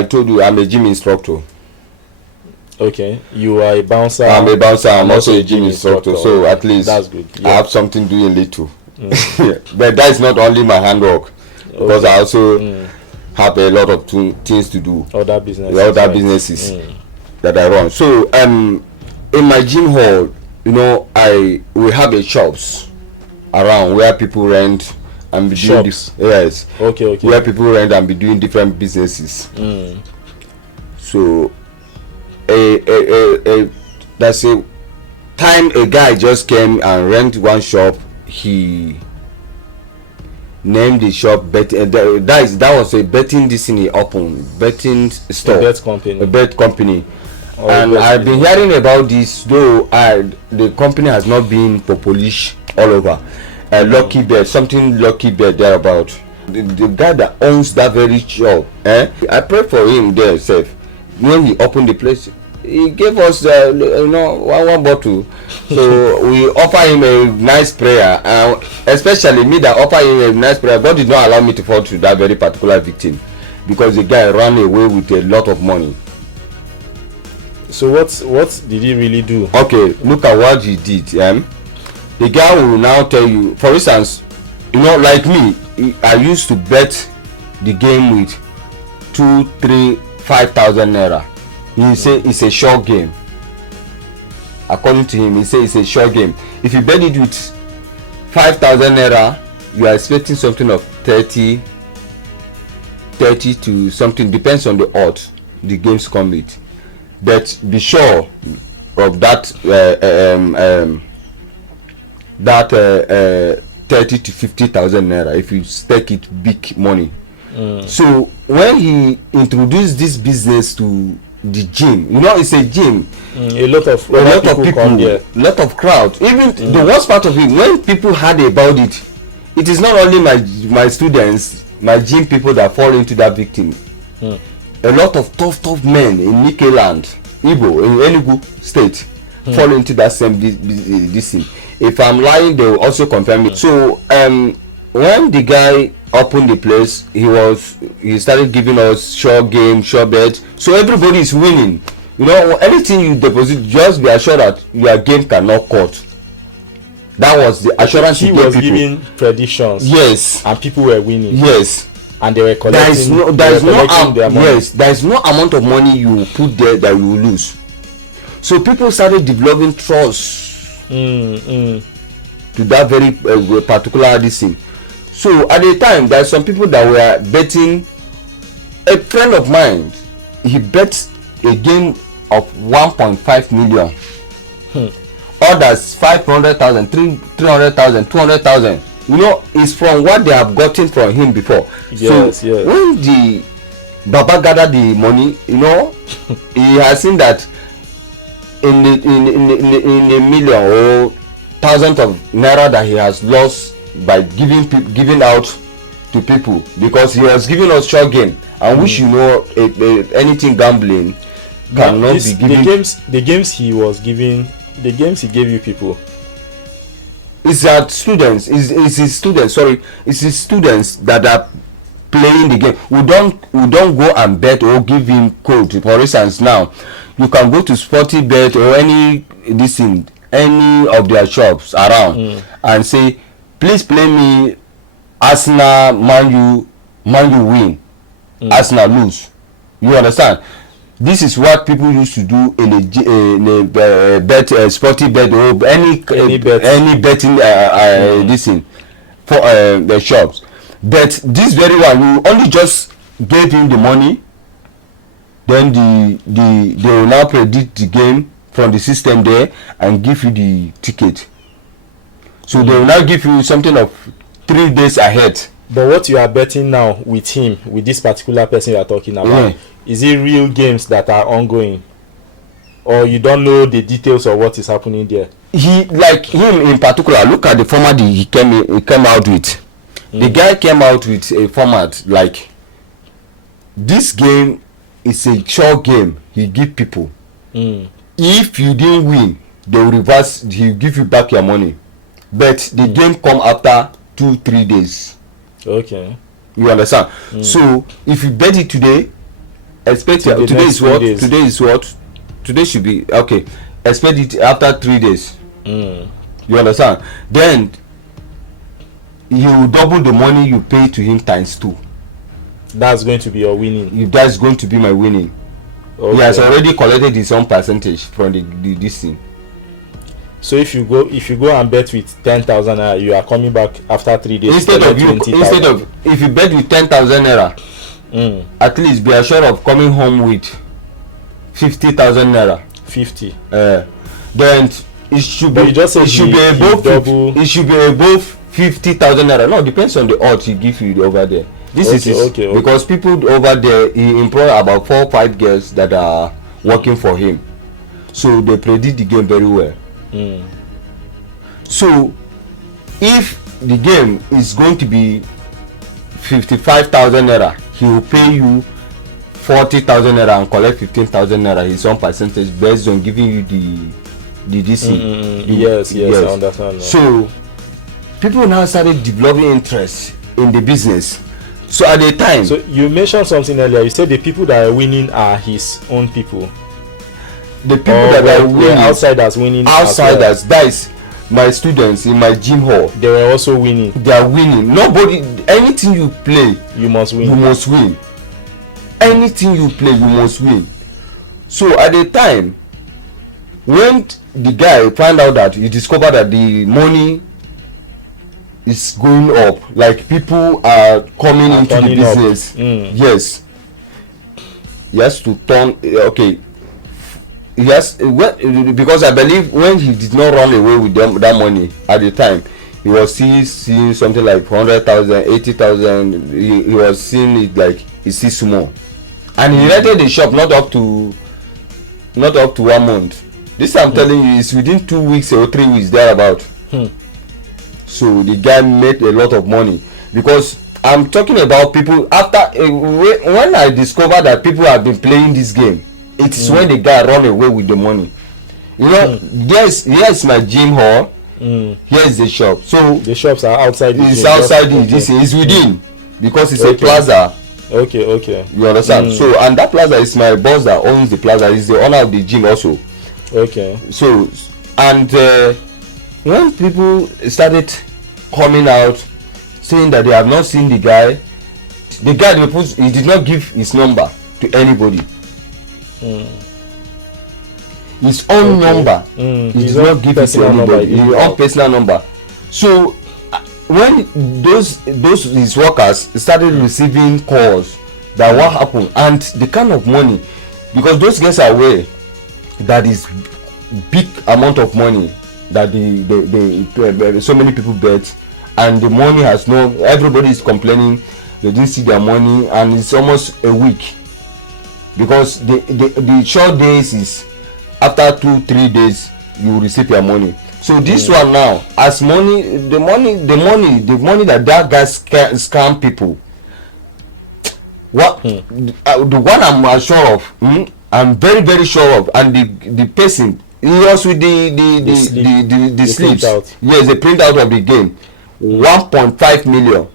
I told you I'm a gym instructor. Okay, you are a bouncer. I'm a bouncer. I'm also a gym instructor. So at least that's good. Yeah. I have something doing little. But that is not only my handwork, because I also have a lot of things to do. Other businesses. Businesses that I run. So in my gym hall, you know, we have a shops around where people rent and be doing this. Yes. Okay. Where people rent and be doing different businesses. So that's a time a guy just came and rent one shop. He named the shop that was a betting Disney open betting store, a bet company. And I've been hearing about this, though the company has not been published all over. Lucky Bet, something Lucky Bet thereabout. The guy that owns that very shop, I prayed for him there self. When he opened the place, he gave us one bottle. So we offer him a nice prayer, especially me that offer him a nice prayer. God did not allow me to fall to that very particular victim, because the guy ran away with a lot of money. So what did he really do? Okay, look at what he did. The guy will now tell you, for instance, you know, like me, I used to bet the game with 2, 3, 5,000 naira. He say it's a short game. According to him, he say it's a short game. If you bet it with 5,000 naira, you are expecting something of 30 to something, depends on the odds the games come with. But be sure of that 30 to 50,000 naira if you stake it big money. So when he introduced this business to the gym, you know, it's a gym, a lot of people come there, lot of crowd. Even the worst part of it, when people heard about it, it is not only my students, my gym people that fall into that victim. A lot of tough men in Nike land, Igbo, in Enugu state, fall into that same this thing. If I'm lying, they will also confirm it. So when the guy opened the place, he started giving us short game, short bet. So everybody is winning. You know, anything you deposit, just be assured that your game cannot cut. That was the assurance he was giving predictions. Yes. And people were winning. Yes. And they were collecting. There is no amount of money you put there that you will lose. So people started developing trust to that very particular thing. So at the time, there are some people that were betting. A friend of mine, he bet a game of 1.5 million. Others 500,000, 300,000, 200,000. You know, it's from what they have gotten from him before. Yes. When the Baba gathered the money, you know, he has seen that in a million or thousands of naira that he has lost by giving out to people, because he was giving us short game, and which, you know, anything gambling cannot be given. The games he was giving, the games he gave you people, it's that students, it's his students that are playing the game. We don't go and bet or give him code. For instance, now you can go to Sporty Bet or any of their shops around and say, please play me Arsenal, Man U win, Arsenal lose. You understand? This is what people used to do in a bet, Sporty Bet or any betting this thing for the shops. But this very one, you only just gave him the money, then they will now predict the game from the system there and give you the ticket. So they will now give you something of 3 days ahead. But what you are betting now with him, with this particular person you are talking about, is it real games that are ongoing, or you don't know the details of what is happening there? He, like him in particular, look at the format he came out with. The guy came out with a format like, this game is a short game he give people. If you didn't win, they will reverse, he'll give you back your money. But the game come after 2-3 days. Okay. You understand? So if you bet it today, expect Till the today next is what 3 days. today is what today should be okay. Expect it after 3 days. You understand? Then you double the money you pay to him times 2. That's going to be your winning. If that's going to be my winning, Okay. he has already collected his own percentage from the this thing. So if you go and bet with 10,000 naira, you are coming back after 3 days. Instead of if you bet with 10,000 naira, at least be assured of coming home with 50,000 naira. 50. Then it should be. But you just said it should be above. It should be above 50,000 naira. No, depends on the odds he give you over there. This is because people over there, he employ about 4 or 5 girls that are working for him, so they predict the game very well. So if the game is going to be 55,000 naira, he will pay you 40,000 naira and collect 15,000 naira, his own percentage, based on giving you the DC. Yes, I understand. So people now started developing interest in the business. So at the time, so you mentioned something earlier. You said the people that are winning are his own people. The people that are winning, outsiders winning. Outsiders, that is my students in my gym hall. They were also winning. They are winning. Nobody, anything you play, you must win. You must win. Anything you play, you must win. So at the time, when the guy found out that he discovered that the money is going up, like people are coming into the business, yes, he has to turn. Okay, yes, because I believe when he did not run away with that money at the time, he was seeing something like 100,000, 80,000. He was seeing it like he sees small, and he rented the shop not up to 1 month. This I'm telling you is within 2 weeks or 3 weeks thereabout. So the guy made a lot of money, because I'm talking about people after when I discovered that people have been playing this game. It is when the guy run away with the money. You know, here's my gym hall. Here's the shop. So the shops are outside. It's outside. This is within, because it's a plaza. Okay. You understand? So, and that plaza is my boss that owns the plaza. He's the owner of the gym also. Okay. So, and when people started coming out saying that they have not seen the guy he did not give his number to anybody. His own number, he did not give it to anybody. His own personal number. So when those his workers started receiving calls that what happened, and the kind of money, because those guys are aware that is big amount of money that the so many people bet, and the money has no, everybody is complaining they didn't see their money, and it's almost a week, because the short days is after 2-3 days you receive your money. So this one now, as the money that guy scam people, what the one I'm sure of, I'm very very sure of, and the person, he was with the slips. Yes, the printout of the game. 1.5 million.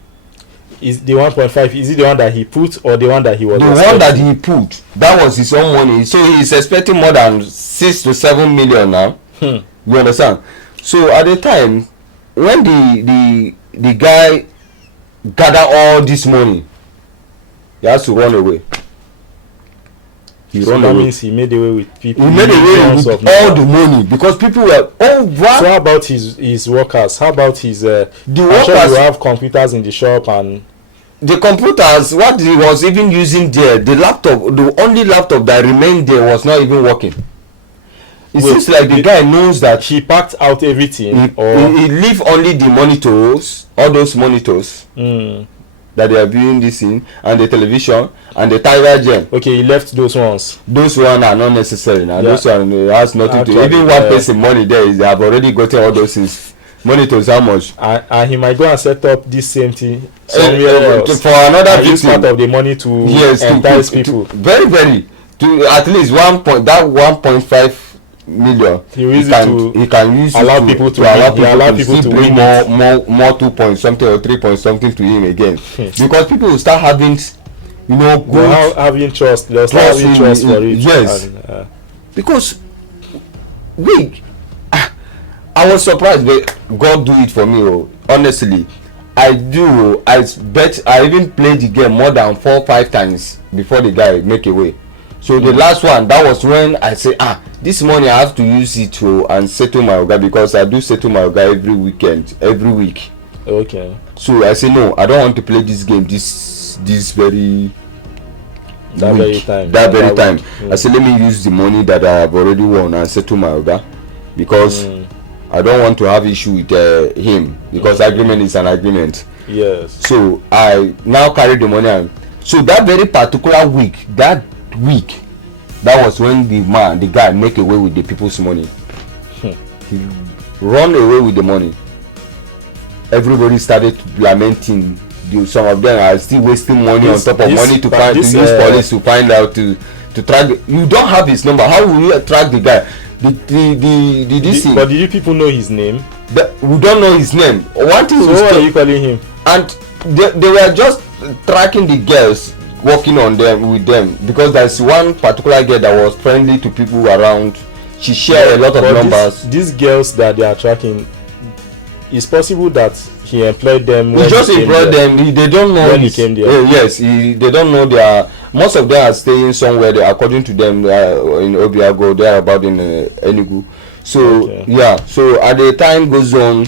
Is the 1.5, is it the one that he put or the one that he was the expecting? One that he put, that was his own money, so he's expecting more than 6 to 7 million now. You understand? So at the time when the guy gather all this money, he has to run away. That means he made away with people. He made away with all the money, because people were over. So how about his workers? How about his the workers? Sure you have computers in the shop, and the computers, what he was even using there, the only laptop that remained there was not even working. It seems like the guy knows that he packed out everything. He leave only the monitors, all those monitors that they are viewing this in, and the television and the Tiger Gem. Okay, he left those ones. Those ones are not necessary now. Those one has nothing to. Even one person money there is, they have already gotten all those things. Monitors, how much? And he might go and set up this same thing somewhere else for another and use part of the money to entice people. Very very, to at least 1.5 million. He can use allow people to bring more 2 point something or 3 point something to him again. Because people will start having you know, Go having trust. They'll start having trust for it. Yes. And, because we, I was surprised, but God do it for me. Oh, honestly, I do. I bet I even played the game more than 4 or 5 times before the guy make away. So the last one, that was when I say, this money I have to use it to and settle my oga, because I do settle my oga every week. Okay. So I say no, I don't want to play this game this very very time. I say let me use the money that I have already won and settle my oga, because I don't want to have issue with him, because agreement is an agreement. Yes. So I now carry the money, and so that very particular week, that was when the guy make away with the people's money. He run away with the money. Everybody started lamenting. Some of them are still wasting money on top of money to use police to find out to track. You don't have his number. How will you track the guy? But did you people know his name? We don't know his name. One thing. So what are you calling him? And they were just tracking the girls, working on them with them, because there's one particular girl that was friendly to people around. She shared a lot of numbers. These girls that they are tracking, it's possible that he employed them. He just employed them. They don't know when he came there. Yes, they don't know. They are, most of them are staying somewhere. They, according to them, they are in Obiago. They are about in Enugu. So so as the time goes on,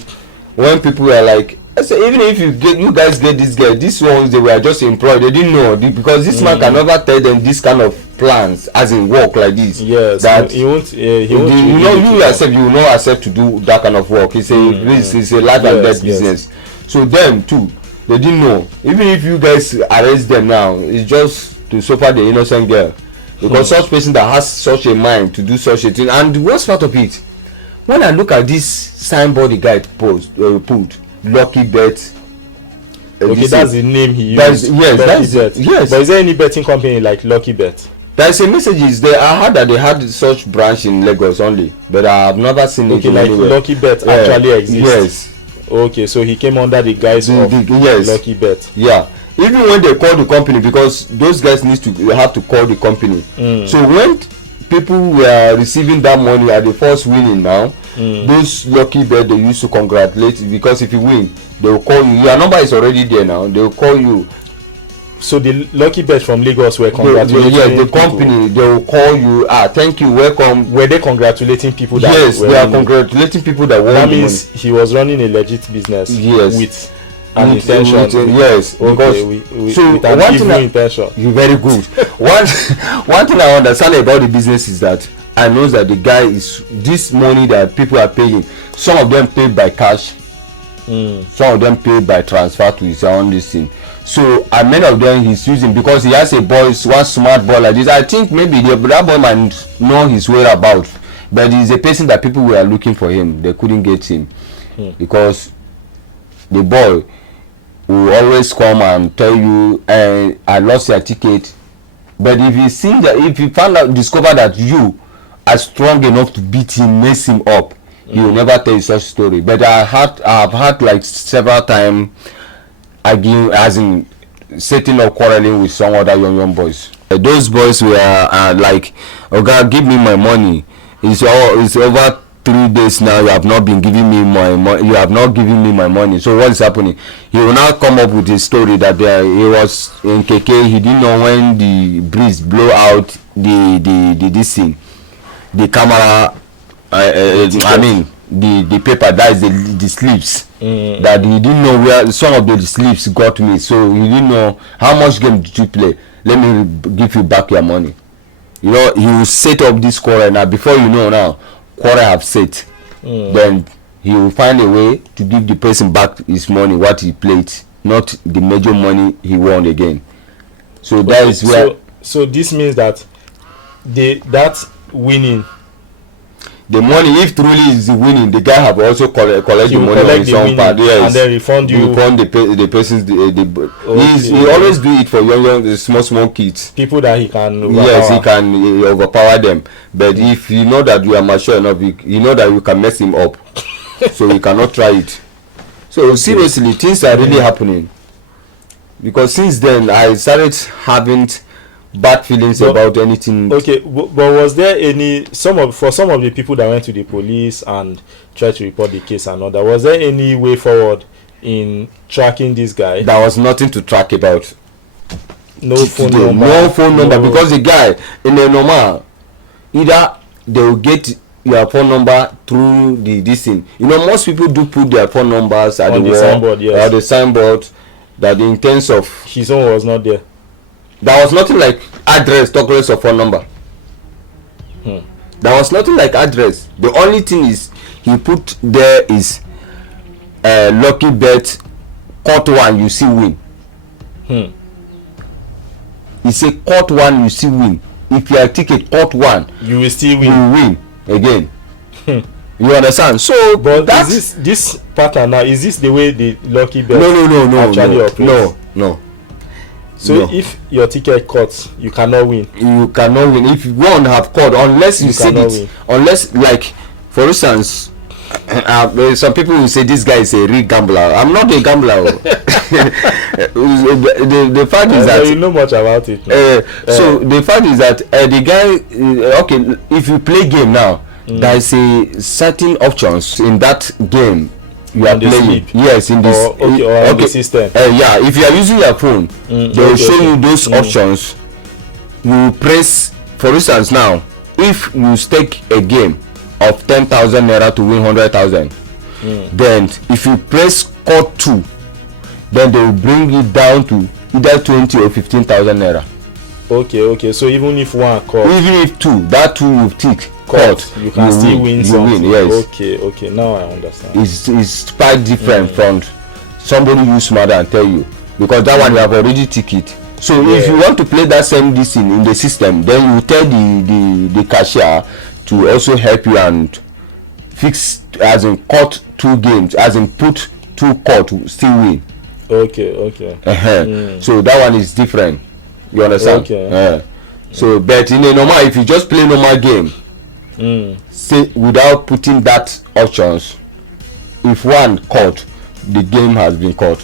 when people are like, I say, even if you guys get this girl, these ones they were just employed. They didn't know, because this man can never tell them this kind of plans as in work like this. Yes, that he won't. You yourself, you will not accept to do that kind of work. It's a life and death business. So them too, they didn't know. Even if you guys arrest them now, it's just to suffer the innocent girl, because such person that has such a mind to do such a thing. And the worst part of it, when I look at this signboard the guy put Lucky Bet. Okay, that's the name he used. Yes. But is there any betting company like Lucky Bet? There's a messages there. I heard that they had such branch in Lagos only, but I have never seen it. Okay, like anywhere. Lucky Bet actually exists. Yes. Okay, so he came under the guise of Lucky Bet. Yeah. Even when they call the company, because those guys have to call the company. So when people were receiving that money at the first winning now, those Lucky Bet, they used to congratulate, because if you win, they will call you. Your number is already there now. They will call you. So the Lucky Bet from Lagos were congratulating the company. They will call you. Thank you, welcome. Were they congratulating people that? Yes, they are congratulating people that won. That means he was running a legit business. Yes. With an intention. Yes. Okay. With an evil intention. You're very good. one thing I understand about the business is that I know that the guy is, this money that people are paying, some of them paid by cash, some of them paid by transfer to his own listing. So many of them he's using, because he has one smart boy like this. I think maybe that boy might know his whereabouts, but he's a person that people were looking for him. They couldn't get him because the boy will always come and tell you, I lost your ticket. But if you see that, if you discover that you are strong enough to beat him, mess him up, he will never tell you such story. But I have had like several times arguing, as in setting up quarreling with some other young boys. Those boys were like, "Okay, give me my money. It's over 3 days now. You have not been giving me my money. You have not given me my money. So what is happening?" He will now come up with a story that he was in KK. He didn't know when the breeze blow out this thing, the camera. I mean the paper, that is the slips. That he didn't know where some of the slips got me. So he didn't know how much game did you play. Let me give you back your money. You know, he will set up this quarrel now. Before you know now, quarrel have set. Then he will find a way to give the person back his money, what he played, not the major money he won again. So that is where. So this means that that winning, the money, if truly is the winning, the guy have also collect the money on his own part, yes, and then refund you. Refund the person's he always do it for young small kids. People that he can overpower. Yes, he can overpower them. But if you know that you are mature enough, you know that you can mess him up, so you cannot try it. So seriously, things are really happening. because since then I started having bad feelings But- about anything. Okay, but was there any some of the people that went to the police and tried to report the case and all that? Was there any way forward in tracking this guy? There was nothing to track about. No phone Today, number. no phone number, no- because the guy in a normal, either they will get your phone number through this thing. You know, most people do put their phone numbers at On the the wall, signboard, yes. or the signboard, that in terms of, His own was not there. there was nothing like address, talkless or phone number. There was nothing like address. The only thing is he put there is lucky bet, court one you see win. He say court one you see win. If your ticket court one, You will still you win. win again. You understand? So But that's is this pattern now? Is this the way the lucky bet no actually operates? no. So No. if your ticket cuts, you cannot win. You cannot win if one have called, unless you You say cannot it. win. Unless, like, for instance, some people will say this guy is a real gambler. I'm not a gambler. The fact is So you that know much about it now. so the fact is that the guy, okay, if you play game now, there is a certain options in that game you are On the playing. slip. Yes, in this. Or on the system. Yeah, if you are using your phone, they will okay, show okay. you those options. You press, for instance, now, if you stake a game of 10,000 naira to win 100,000, then if you press code 2, then they will bring it down to either 20 or 15,000 naira. Okay. So even if one cuts, Even if 2, that 2 you tick code, you can still win You something. win, yes. Okay. Now I understand. It's quite different from somebody who's smarter and tell you, because that one you have already ticket. So if Yeah. you want to play that same this thing in the system, then you tell the cashier to also help you and fix, as in cut 2 games, as in put 2 cut to still win. Okay. So that one is different. You understand? Okay. So but in a normal, if you just play normal game, say without putting that options, if one caught, the game has been caught.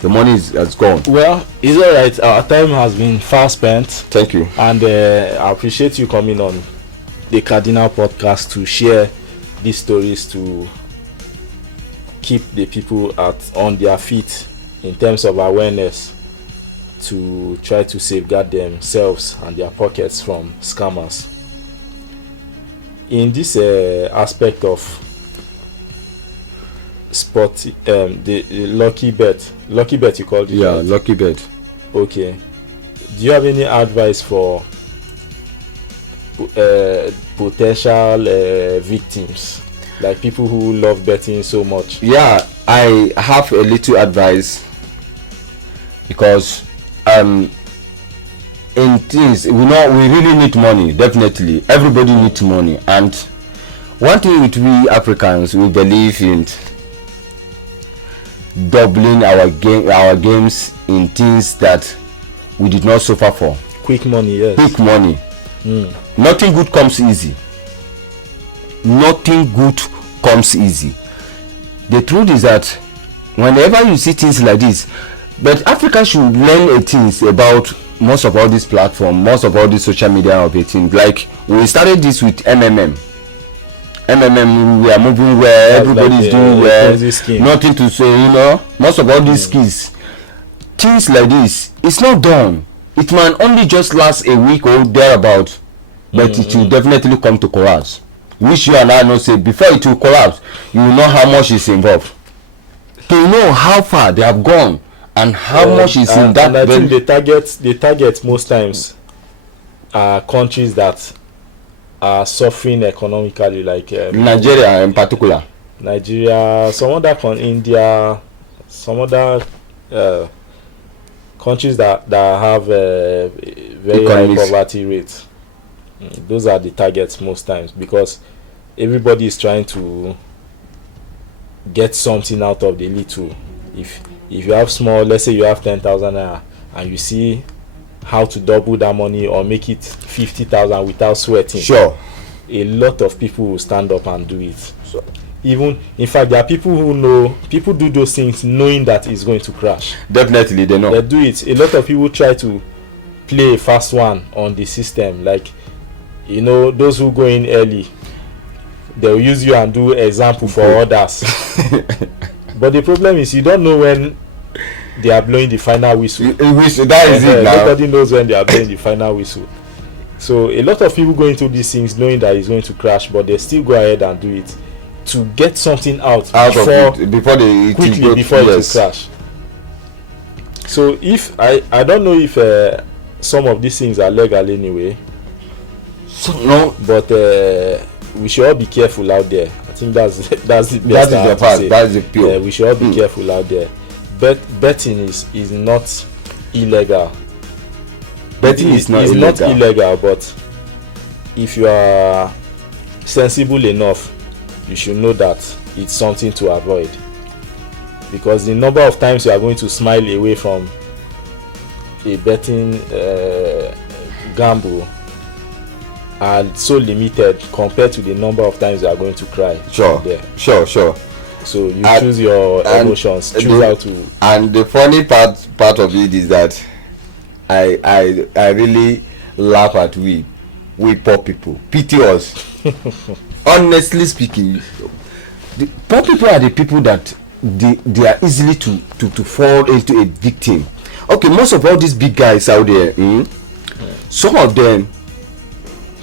The money has gone. Well, it's all right. Our time has been fast spent, Thank you. and I appreciate you coming on the Cardinal podcast to share these stories, to keep the people on their feet in terms of awareness, to try to safeguard themselves and their pockets from scammers. In this aspect of sport, the lucky bet you called it? Yeah, right? lucky bet. Okay. Do you have any advice for potential victims, like people who love betting so much? Yeah, I have a little advice, because in things we really need money. Definitely, everybody needs money, and one thing with we Africans, we believe in doubling our games in things that we did not suffer for. Quick money, yes. Quick money. Nothing good comes easy. Nothing good comes easy. The truth is that whenever you see things like this, but Africa should learn things about most of all these platforms, most of all these social media of things. Like we started this with MMM, we are moving where everybody is doing well, nothing to say, most of all these skills, things like this, it's not done. It might only just last a week or thereabout, but it will definitely come to collapse, which you and I know say before it will collapse, you will know how much is involved, to know how far they have gone and how much is in that. And I think they target most times countries that are suffering economically, like Nigeria in particular. Nigeria, some other India, some other countries that have very high poverty rates. Those are the targets most times, because everybody is trying to get something out of the little. If you have small, let's say you have 10,000 naira, and you see how to double that money or make it 50,000 without sweating, sure, a lot of people will stand up and do it. Even in fact, there are people who know, people do those things knowing that it's going to crash. Definitely, they know. They do it. A lot of people try to play a fast one on the system, like, you know, those who go in early, they'll use you and do example for others. But the problem is, you don't know when they are blowing the final whistle. That is it now. Nobody knows when they are blowing the final whistle. So a lot of people go into these things knowing that it's going to crash, but they still go ahead and do it to get something out before they quickly before it will crash. So if I don't know if some of these things are legal anyway. So, no, but we should all be careful out there. I think that's the best. That is the part. That is the pure. We should all be careful out there. Betting is not illegal. Betting is not illegal, but if you are sensible enough, you should know that it's something to avoid, because the number of times you are going to smile away from a betting gamble are so limited compared to the number of times you are going to cry. Sure. So you choose your emotions, choose how to. And the funny part of it is that I really laugh at we poor people. Pity us. Honestly speaking, the poor people are the people that they are easily to fall into a victim. Okay, most of all these big guys out there, some of them,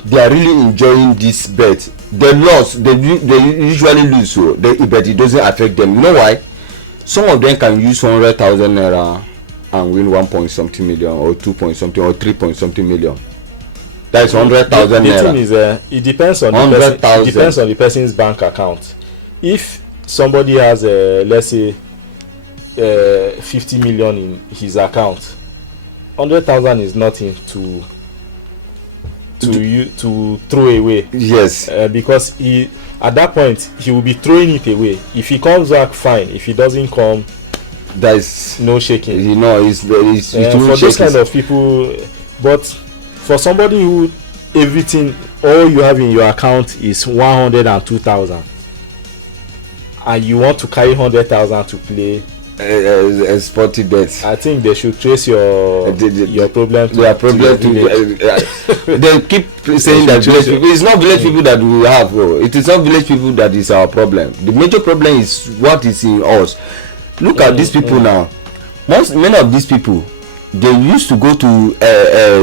they are really enjoying this bet. They usually lose, so but it doesn't affect them. You know why? Some of them can use 100,000 naira and win 1 point something million, or 2 point something, or 3 point something million. That is 100,000 naira. The thing is, it depends on the person's bank account. If somebody has let's say 50 million in his account, 100,000 is nothing to throw away. Yes. Because he, at that point, he will be throwing it away. If he comes back, fine. If he doesn't come, there is no shaking. You know, it's for those kind of people. But for somebody who everything, all you have in your account is 102,000, and you want to carry 100,000 to play a sporty bet, I think they should trace your problem to they keep saying that village people, it's not village people that we have, it is not village people that is our problem. The major problem is what is in us. Look at these people now. Many of these people, they used to go to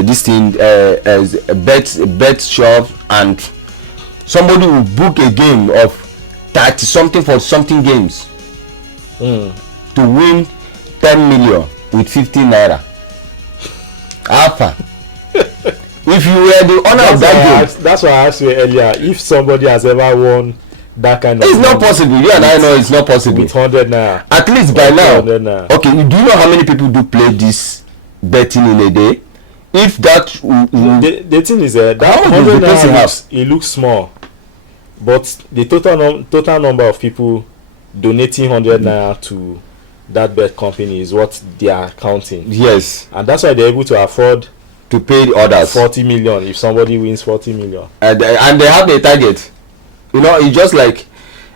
this thing as a bet shop, and somebody will book a game of 30 something for something games to win 10 million with 15 naira. Alpha. If you were the owner of that game, that's why I asked you earlier if somebody has ever won that kind of. It's not possible. You and I know it's not possible. With 100 naira. At least by now. Okay, do you know how many people do play this betting in a day? If that the thing is that 100 naira it looks small, but the total number of people donating 100 naira to that bet company is what they are counting. Yes. And that's why they're able to afford to pay the others 40 million if somebody wins 40 million. And they have a target. You know, it's just like,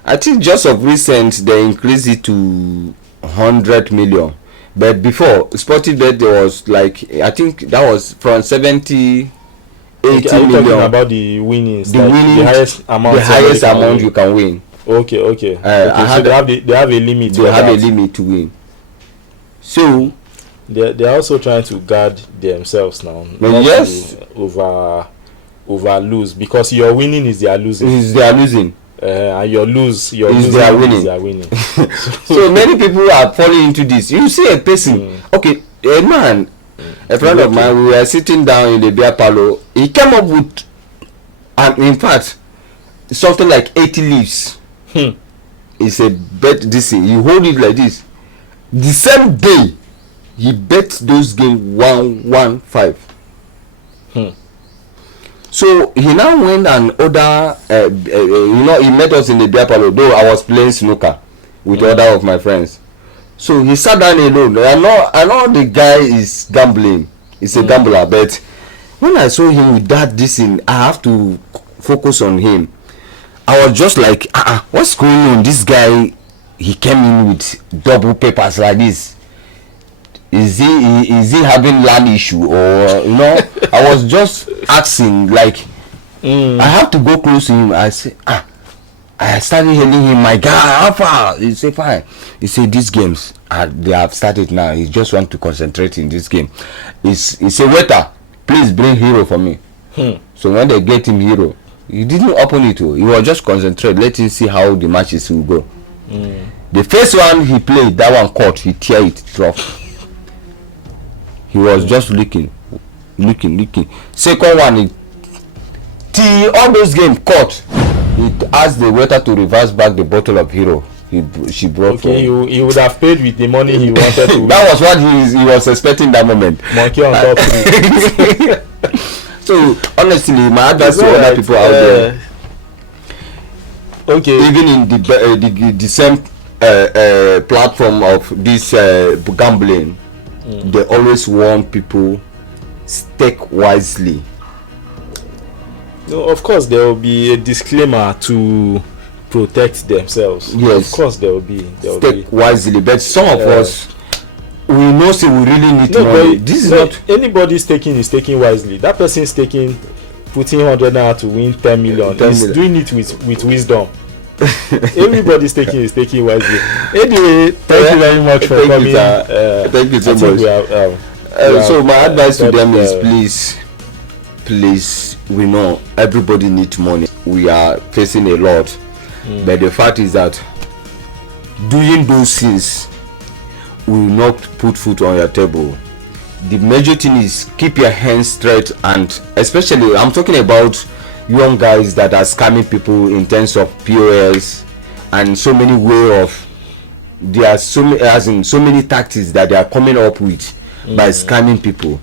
I think just of recent they increased it to 100 million. But before, sporting bet there was like, I think that was from 70, 80 are you million. Talking about the winnings? The winnings, the highest amount you can win. Okay. So they have a limit. They have a limit to win. So they're also trying to guard themselves now. Yes. Over lose, because your winning is their losing. And your losing is their winning. So many people are falling into this. You see a person, okay, a man, a friend of mine, we were sitting down in the beer parlor. He came up with, in fact, something like 80 leaves. It's a bet this thing. You hold it like this. The same day, he bet those games 115. So he now went and order. He met us in the beer parlor. Though I was playing snooker with other of my friends. So he sat down alone. I know the guy is gambling. He's a gambler, but when I saw him with this thing, I have to focus on him. I was just like, what's going on? This guy, he came in with double papers like this. Is he having land issue, or I was just asking, like, I have to go close to him. I say, I started hailing him, my guy, how far? He said, fine. He said, these games, they have started now. He just want to concentrate in this game. He said, waiter, please bring hero for me. So when they get him hero, he didn't open it. He was just concentrate. Let him see how the matches will go. The first one he played, that one caught. He tear it, drop. He was just looking. Second one, all those games caught. He asked the waiter to reverse back the bottle of hero she brought. Okay, he would have paid with the money he wanted to. That was what he was expecting that moment. Monkey on top three. So honestly, my advice to other people out there, even in the same platform of this gambling, they always warn people, stake wisely. No, of course there will be a disclaimer to protect themselves. Yes, of course there will be. Stake wisely, but some of us, we know, say we really need money. This is not anybody's taking is taking wisely. That person is taking, putting 100 naira to win 10 million. He's doing it with wisdom. Everybody's taking is taking wisely. Anyway, thank you very much for coming. Thank you so much. So my advice to them is, please, we know everybody needs money. We are facing a lot, but the fact is that doing those things will not put food on your table. The major thing is keep your hands straight, and especially I'm talking about young guys that are scamming people in terms of POS and so many way of, there are so many tactics that they are coming up with by scamming people.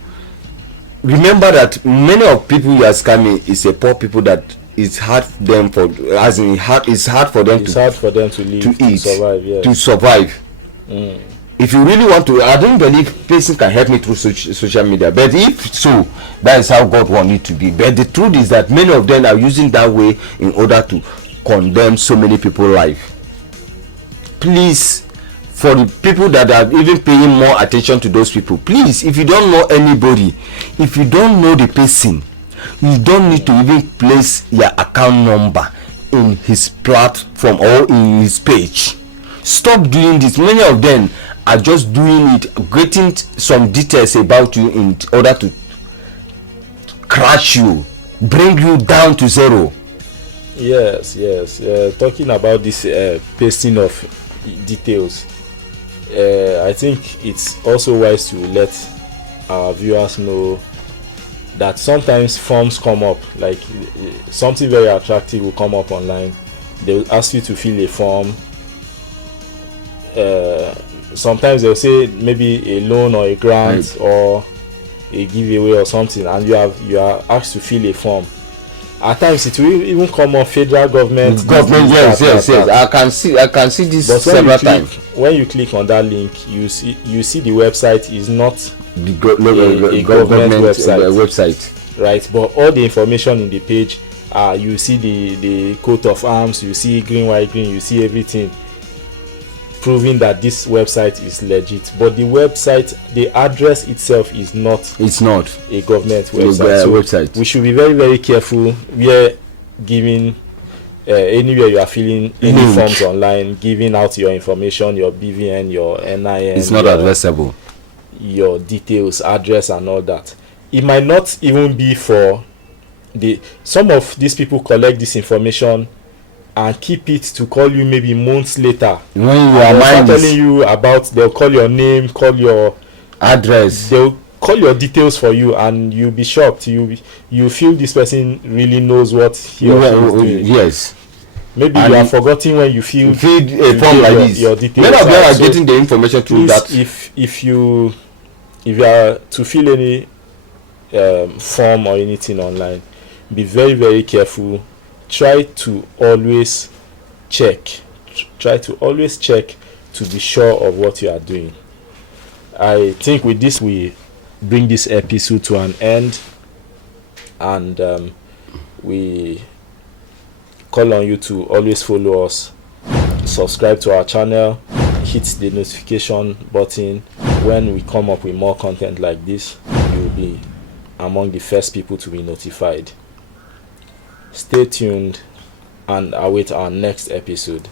Remember that many of people you are scamming is a poor people that it's hard for them it's hard for them to live, to survive. If you really want to, I don't believe person can help me through social media, but if so, that is how God wants it to be. But the truth is that many of them are using that way in order to condemn so many people's life. Please, for the people that are even paying more attention to those people, please, if you don't know anybody, if you don't know the person, you don't need to even place your account number in his platform or in his page. Stop doing this. Many of them are just doing it, getting some details about you in order to crash you, bring you down to zero. Yes. Talking about this pasting of details, I think it's also wise to let our viewers know that sometimes forms come up, like something very attractive will come up online. They will ask you to fill a form. Sometimes they'll say maybe a loan or a grant or a giveaway or something, and you are asked to fill a form. At times it will even come on federal government. Yes. I can see this several times. When you click on that link, you see the website is not the government website, right? But all the information in the page, you see the coat of arms, you see green, white, green, you see everything, proving that this website is legit. But the website, the address itself is not. It's not a government website. So we should be very, very careful. We are giving anywhere you are filling any forms online, giving out your information, your BVN, your NIN. It's not addressable. Your details, address, and all that. It might not even be for some of these people collect this information and keep it to call you maybe months later. When you are telling you about, they'll call your name, call your address, they'll call your details for you, and you'll be shocked. You feel this person really knows what he or she is doing. Yes. Maybe you are forgetting when you fill a form like this. Your details. Many of them are getting the information through that. If you are to fill any form or anything online, be very, very careful. Try to always check to be sure of what you are doing. I think with this we bring this episode to an end, and we call on you to always follow us, subscribe to our channel, hit the notification button. When we come up with more content like this, you will be among the first people to be notified. Stay tuned and await our next episode.